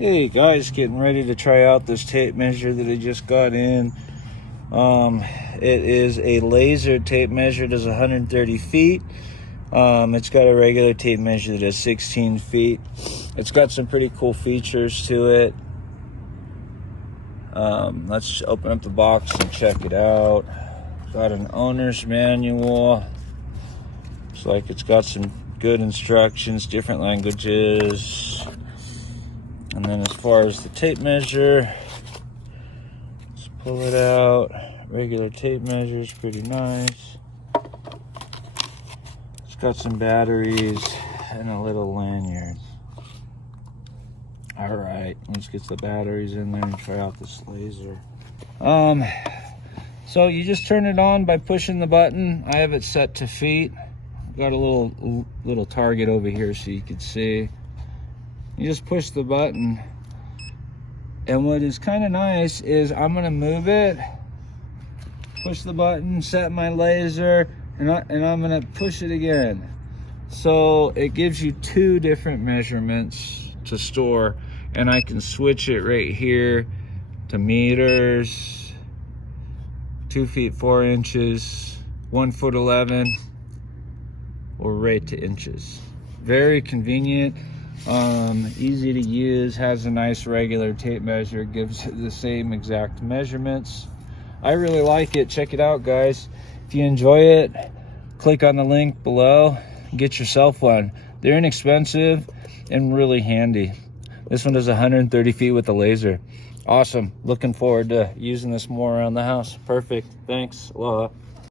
Hey guys, getting ready to try out this tape measure that I just got in. It is a laser tape measure, does 130 feet. It's got a regular tape measure that does 16 feet. It's got some pretty cool features to it. Let's just open up the box and check it out. Got an owner's manual. Looks like it's got some good instructions, different languages. And then as far as the tape measure, let's pull it out. Regular tape measure is pretty nice. It's got some batteries and a little lanyard. All right, let's get the batteries in there and try out this laser. So you just turn it on by pushing the button. I have it set to feet. Got a little target over here so you can see. You just push the button, and what is kind of nice is I'm gonna move it, push the button, set my laser, and I'm gonna push it again. So it gives you two different measurements to store, and I can switch it right here to meters, 2 feet 4 inches, 1 foot 11, or right to inches. Very convenient. Easy to use, has a nice regular tape measure, gives the same exact measurements. I really like it. Check it out, guys. If you enjoy it, click on the link below, get yourself one. They're inexpensive and really handy. This one does 130 feet with a laser. Awesome. Looking forward to using this more around the house. Perfect. Thanks. Aloha.